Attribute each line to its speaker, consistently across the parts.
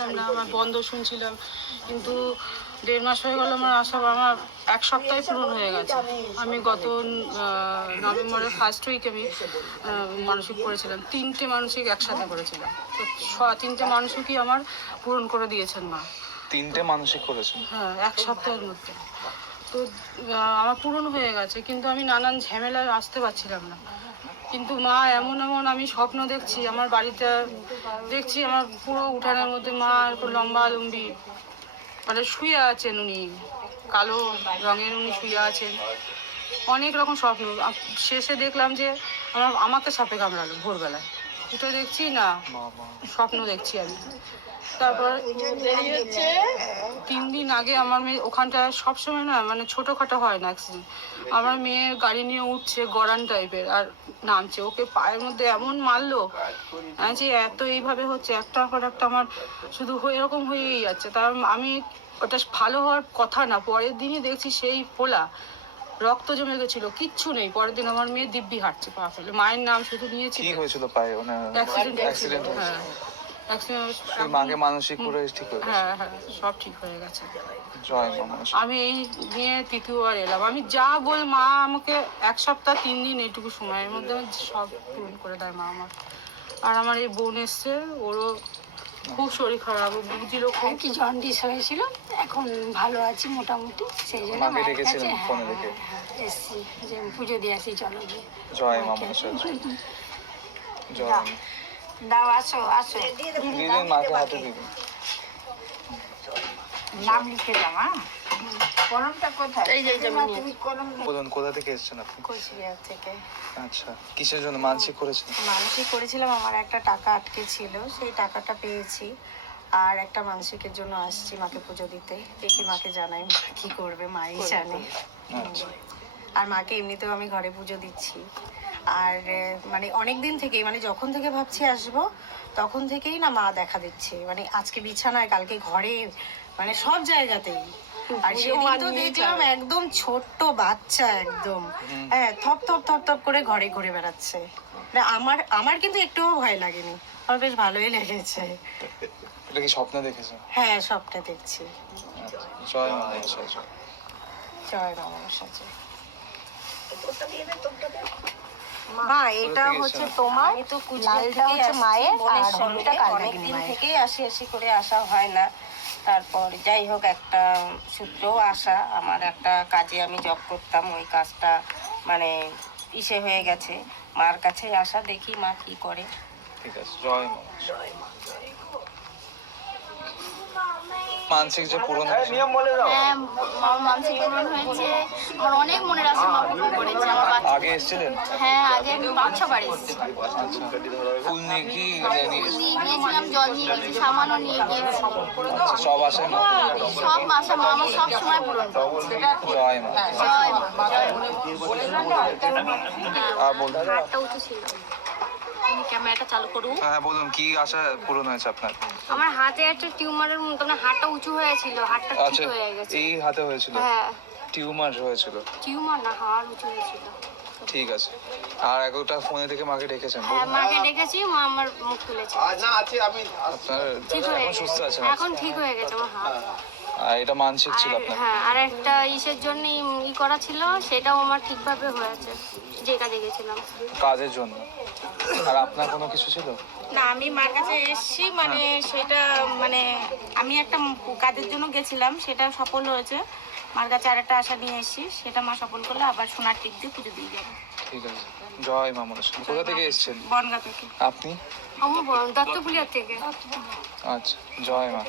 Speaker 1: আসছিলাম না আমার বন্ধ শুনছিলাম। কিন্তু দেড় মাস হয়ে গেল আমার আসা আমার এক সপ্তাহে পূরণ হয়ে গেছে। আমি গত নভেম্বরের ফার্স্ট উইকে আমি মানসিক করেছিলাম। তিনটে মানসিক একসাথে করেছিলাম। তো তিনটে মানসিকই আমার পূরণ করে দিয়েছেন মা।
Speaker 2: তিনটে মানসিক করেছেন?
Speaker 1: হ্যাঁ এক সপ্তাহের মধ্যে। তো আমার পূরণ হয়ে গেছে কিন্তু আমি নানান ঝামেলায় আসতে পারছিলাম না। কিন্তু মা এমন এমন আমি স্বপ্ন দেখছি, আমার বাড়িতে দেখছি, আমার পুরো উঠানের মধ্যে মা লম্বা লম্বি। মানে শুয়ে আছেন উনি, কালো রঙের উনি শুয়ে আছেন। অনেক রকম স্বপ্ন শেষে দেখলাম যে আমার, আমাকে সাপে কামড়ালো ভোরবেলায়। উঠে দেখছি না? স্বপ্ন দেখছি আমি। তারপর তিন দিন আগে আমার মেয়ে ওখানটা সবসময় না মানে ছোটোখাটো হয় না অ্যাক্সিডেন্ট আমার মেয়ে গাড়ি নিয়ে উঠছে গরান টাইপের আর নামছে। ওকে পায়ের মধ্যে এমন মারলো আমি যে এত এইভাবে হচ্ছে একটার পর একটা আমার শুধু হয়ে- এরকম হয়েই যাচ্ছে। তার আমি ওটা ভালো হওয়ার কথা না পরের দিনই দেখছি সেই ফোলা। রক্ত জমে গেছিল কিচ্ছু নেই। পরের দিন আমার মেয়ে দিব্যি হাঁটছে পা ফেলে। মায়ের নাম শুধু নিয়েছি
Speaker 2: কি হয়েছিল পায়ে?
Speaker 1: অ্যাক্সিডেন্ট
Speaker 2: অ্যাক্সিডেন্ট
Speaker 1: হ্যাঁ
Speaker 2: মাকে মানসিক করে ঠিক হয়ে
Speaker 1: হ্যাঁ হ্যাঁ সব ঠিক হয়ে গেছে। আমি এই নিয়ে তৃতীয়বার এলাম। আমি যা বল মা আমাকে এক সপ্তাহ তিন দিন এইটুকু সময়ের মধ্যে সব পূরণ করে দেয় মা আমার। আর আমার এই বোন এসছে ওরও খুব শরীর খারাপ বুঝিল খুব।
Speaker 3: কি জন্ডিস হয়েছিল এখন ভালো আছি মোটামুটি সেই জন্য
Speaker 2: মাকে
Speaker 3: মায়ের
Speaker 2: ডেকেছিলেন ফোনে
Speaker 3: হ্যাঁ,
Speaker 2: ডেকে?
Speaker 3: হ্যাঁ, এসছি যে পুজো দিয়ে আসি চলো গিয়ে।
Speaker 2: জয় মা মনসা জয়।
Speaker 3: দাও আসো আসো।
Speaker 2: দিদি মাকে হাতে দিবি।
Speaker 3: নাম লিখে দাও হ্যাঁ। কলমটা কোথায়?
Speaker 1: এই যে আমি
Speaker 3: তুমি কলম
Speaker 2: বলুন কোথা থেকে এসেছেন আপনি?
Speaker 4: কোচবিহার থেকে।
Speaker 2: আচ্ছা কিসের জন্য? মানসিক করেছেন?
Speaker 4: মানসিক করেছিলাম আমার একটা টাকা আটকে ছিল সেই টাকাটা পেয়েছি। আর একটা মানসিকের জন্য আসছি মাকে পুজো দিতে। দেখি মাকে জানাই মা কি করবে মাই জানে।
Speaker 2: আচ্ছা।
Speaker 4: আর মাকে এমনিতেও আমি ঘরে পুজো দিচ্ছি। আর মানে অনেক দিন থেকেই মানে যখন থেকে ভাবছি আসব তখন থেকেই না মা দেখা দিচ্ছে। মানে আজকে বিছানায় কালকে ঘরে মানে সব জায়গাতেই। আর সেদিন তো দেখলাম একদম ছোট্ট বাচ্চা একদম। হ্যাঁ থপ থপ থপ থপ করে ঘরে ঘুরে বেড়াচ্ছে। না আমার আমার কিন্তু একটুও ভয় লাগেনি। আমার বেশ ভালোই লেগেছে।
Speaker 2: এটা কি স্বপ্ন দেখেছেন
Speaker 4: হ্যাঁ সবটা দেখছি।
Speaker 2: জয় মা জয়
Speaker 4: জয়। মা মনসা জয়। মা এটা হচ্ছে তোমার
Speaker 3: আমি তো
Speaker 4: লালটা হচ্ছে মায়ের
Speaker 3: বোনের
Speaker 4: আর
Speaker 3: সঙ্গে।
Speaker 4: হলুদটা কালনাগিনী
Speaker 3: অনেকদিন
Speaker 4: মায়ের।
Speaker 3: থেকেই আসি আসি করে আসা হয় না। তারপর যাই হোক একটা সূত্রেও আসা আমার একটা কাজে আমি জব করতাম ওই কাজটা মানে ইসে হয়ে গেছে। মার কাছে আসা দেখি মা কি করে।
Speaker 2: ঠিক আছে জয় মা। মনসা। মানসিক যে পূরণ হয়েছে।
Speaker 5: হ্যাঁ আমার মানসিক পূরণ হয়েছে। আমার অনেক মনের আছে মা পূরণ করেছে আমার
Speaker 2: আগে এসেছিলেন?
Speaker 5: হ্যাঁ আগে আমি পাঁচ ছবার এসেছি।
Speaker 2: আচ্ছা। ফুল নিয়ে কি? নিয়ে
Speaker 5: গিয়েছিলাম জল নিয়ে গেছি সামানও নিয়ে গিয়েছি।
Speaker 2: আচ্ছা সব আসে মা
Speaker 5: সব মাসে মা আমার সব সময় পূরণ
Speaker 2: জয় মা।
Speaker 5: জয় মা জয় মা।
Speaker 2: আর বলুন।
Speaker 5: হাতটা উঁচু ছিল। আমি ক্যামেরাটা চালু করব
Speaker 2: হ্যাঁ বলুন কি আশা পূরণ হয়েছে আপনার?
Speaker 5: আমার হাতে একটা টিউমারের মতো না হাতটা উঁচু হয়েছিল হাতটা
Speaker 2: আচ্ছা
Speaker 5: ঠিক হয়ে গেছে।
Speaker 2: এই হাতে হয়েছিল?
Speaker 5: হ্যাঁ।
Speaker 2: টিউমার হয়েছিল?
Speaker 5: টিউমার না হাড় উঁচু হয়েছিল।
Speaker 2: ঠিক আছে। আর একটা ফোনে থেকে মাকে ডেকেছেন।
Speaker 5: হ্যাঁ মাকে ডেকেছি মা আমার মুখ তুলেছে
Speaker 2: আপনার
Speaker 5: ঠিক হয়ে
Speaker 2: এখন সুস্থ আছেন?
Speaker 5: এখন ঠিক হয়ে গেছে আমার হাত
Speaker 2: আর এটা মানসিক ছিল আপনার?
Speaker 5: হ্যাঁ আর একটা ইসের জন্য ই করা ছিল সেটাও আমার ঠিকভাবে হয়েছে যে কাজে গেছিলাম।
Speaker 2: কাজের জন্য। আর আপনার কোনো কিছু ছিল?
Speaker 3: না আমি মার কাছে এসেছি মানে সেটা মানে আমি একটা কাজের জন্য গেছিলাম সেটা সফল হয়েছে। মার কাছে আরেকটা আশা নিয়ে এসেছি সেটা মা সফল করলে আবার সোনার টিক দিয়ে পুজো দিয়ে যাব।
Speaker 2: ঠিক আছে। জয় মা মনসা। কোথা থেকে এসেছেন?
Speaker 3: বনগা থেকে।
Speaker 2: আপনি?
Speaker 5: আমার বড় থেকে।
Speaker 2: আচ্ছা জয় মা।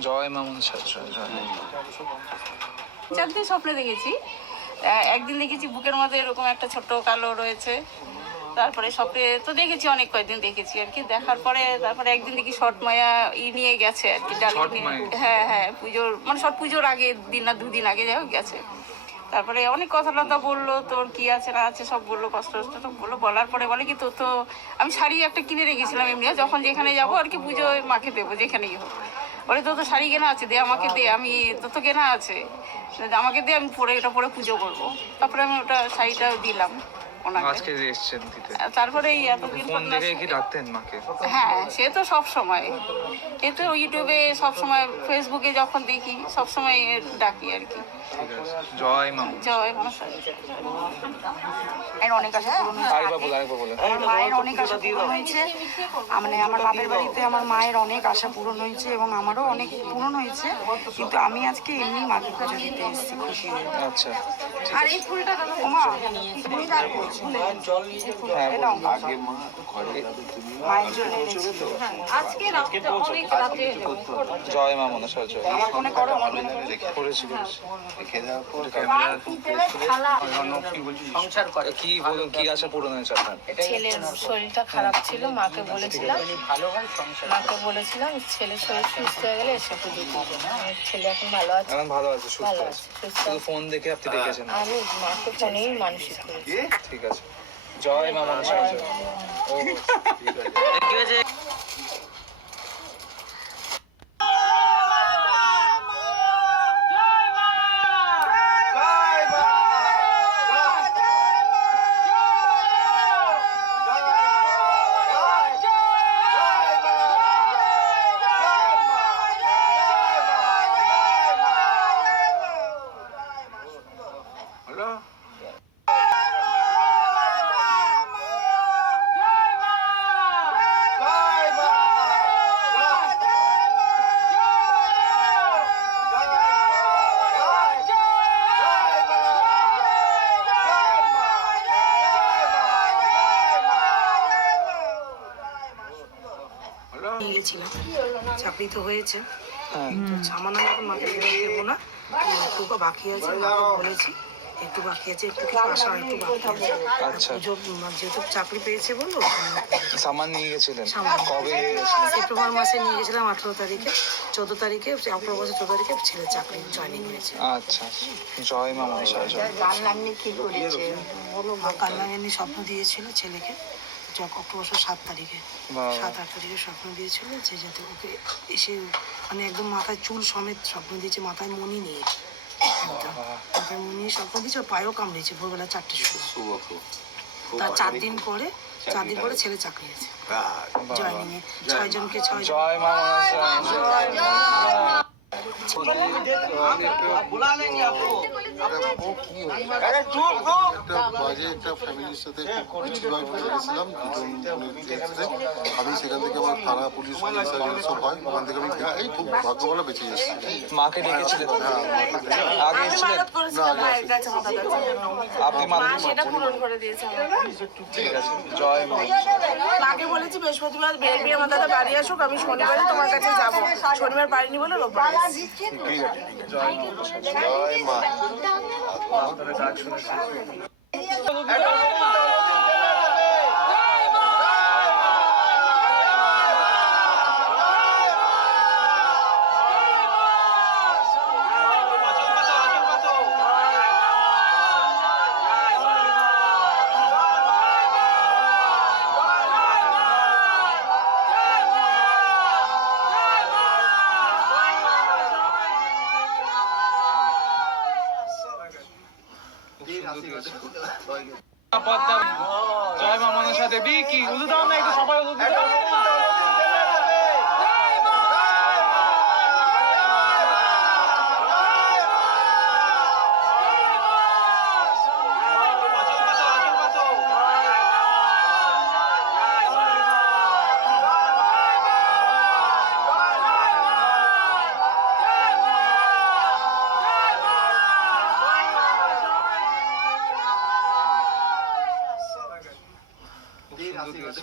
Speaker 2: জয় মা মনসা জয় জয়। মা।
Speaker 3: চার দিন স্বপ্নে দেখেছি। একদিন দেখেছি বুকের মধ্যে এরকম একটা ছোট্ট কালো রয়েছে। তারপরে স্বপ্নে তো দেখেছি অনেক কয়েকদিন দেখেছি আর কি। দেখার পরে তারপরে একদিন দেখি শর্ট মায়া ই নিয়ে গেছে আর কি ডালি নিয়ে। হ্যাঁ হ্যাঁ পুজোর মানে সব পুজোর আগে দিন না দুদিন আগে যাই গেছে। তারপরে অনেক কথা টথা বলল তোর কি আছে না আছে সব বলল কষ্ট কষ্ট সব বলল। বলার পরে বলে কি তোর তো আমি শাড়ি একটা কিনে রেখেছিলাম এমনি যখন যেখানে যাব আর কি পুজোয় মাকে দেবো যেখানেই হোক। বলে তোর তো শাড়ি কেনা আছে দে আমাকে দে আমি তোর তো কেনা আছে। আমাকে দে আমি পরে এটা পরে পুজো করব। তারপরে আমি ওটা শাড়িটা দিলাম। ওনাকে।
Speaker 2: আজকে এসছেন দিতে।
Speaker 3: তারপরে এই এতদিন
Speaker 2: ফোন দেখে কি ডাকতেন মাকে?
Speaker 3: হ্যাঁ সে তো সব সময়। এ তো ইউটিউবে সব সময় ফেসবুকে যখন দেখি সব সময় ডাকি আর কি।
Speaker 2: জয় মা।
Speaker 3: জয় মনসা এর অনেক আশা পূরণ হয়েছে।
Speaker 6: আমার মায়ের অনেক আশা পূরণ হয়েছে। মানে আমার বাপের বাড়িতে আমার মায়ের অনেক আশা পূরণ হয়েছে এবং আমারও অনেক পূরণ হয়েছে। কিন্তু আমি আজকে এমনি মাকে পুজো দিতে এসেছি খুশি হয়ে।
Speaker 2: আচ্ছা
Speaker 6: আর এই ফুলটা দাদা ওমা তুমি রাখো
Speaker 2: হ্যাঁ
Speaker 1: রাতে
Speaker 2: জয় মা মনসা জয়।
Speaker 6: আমার ফোনে করো আমার ফোনে
Speaker 2: করেছি করেছি
Speaker 7: সংসার করে।
Speaker 2: কি বলুন কি আশা পূরণ হয়েছে আপনার?
Speaker 8: ছেলের শরীরটা খারাপ ছিল মাকে বলেছিলাম।
Speaker 7: হয়
Speaker 8: মাকে বলেছিলাম ছেলের শরীর সুস্থ হয়ে গেলে এসে পুজো ছেলে এখন ভালো আছে।
Speaker 2: এখন ভালো আছে সুস্থ
Speaker 8: ভালো
Speaker 2: আছে। ফোন দেখে আপনি দেখেছেন।
Speaker 8: আমি মাকে ফোনেই মানসিক করেছি।
Speaker 2: ঠিক আছে। জয় মা মনসা জয় ও ঠিক আছে।
Speaker 7: কি
Speaker 6: গেছিলাম চাকরি তো হয়েছে।
Speaker 2: হ্যাঁ।
Speaker 6: সামান্য এখন মাকে ফেরত দেবো না। একটু বাকি আছে বলেছি। একটু বাকি আছে একটু আসা একটু বাকি আছে।
Speaker 2: আচ্ছা।
Speaker 6: যেহেতু চাকরি পেয়েছে বলো
Speaker 2: সামান নিয়ে গেছিলেন? কবে
Speaker 6: সেপ্টেম্বর মাসে নিয়ে গেছিলাম আঠেরো তারিখে। চোদ্দ তারিখে অক্টোবর মাসে চোদ্দ তারিখে ছেলে চাকরি জয়েনিং হয়েছে।
Speaker 2: আচ্ছা। জয় মা মনসা জয়
Speaker 6: মা কান্নাগানি স্বপ্ন দিয়েছিল ছেলেকে। অক্টোবর সাত তারিখে। সাত আট তারিখে স্বপ্ন দিয়েছিল যে যাতে ওকে এসে মানে একদম মাথায় চুল সমেত স্বপ্ন দিয়েছে মাথায় মনি নিয়ে। একদম। মাথায় মনি নিয়ে স্বপ্ন দিয়েছে পায়েও কামড়েছে ভোরবেলা চারটের সময়। তার চার দিন পরে চার দিন পরে ছেলে চাকরি আছে। জয়নিং এ ছয় জনকে ছয় জন
Speaker 2: জয় মা
Speaker 9: একটা বাজে একটা ফ্যামিলির সাথে গেছিলাম আমি সেখান থেকে আমার থানা পুলিশ সব হয় ওখান থেকে আমি এই খুব ভাগ্যবলা বেঁচে যাচ্ছি
Speaker 2: মাকে ডেকেছিলেন আগে এসেছিলেন
Speaker 9: না
Speaker 2: আপনি ঠিক আছে জয় মা।
Speaker 6: মাকে বলেছি বৃহস্পতিবার বেরবি আমার দাদা বাড়ি আসুক আমি শনিবারে তোমার কাছে যাব। শনিবার পারিনি বলে রোববার এসেছি।
Speaker 2: জয় মা মনসা
Speaker 9: জয় মা
Speaker 2: আপনারা ডাক শুনেছি জয় মা মনসা দেবী কি উলু দাও না একটু সবাই উলু দিতে
Speaker 7: কে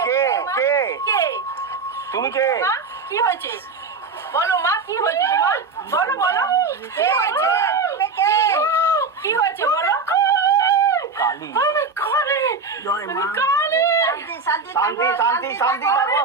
Speaker 7: কে কে
Speaker 8: কে
Speaker 7: তুমি কে
Speaker 8: কি হয়েছে বলো মা কি হয়েছে তোমার বলো বলো কি হয়েছে কি হয়েছে বলো
Speaker 7: কালী
Speaker 3: জয় মা
Speaker 7: শান্তি শান্তি শান্তি তারপর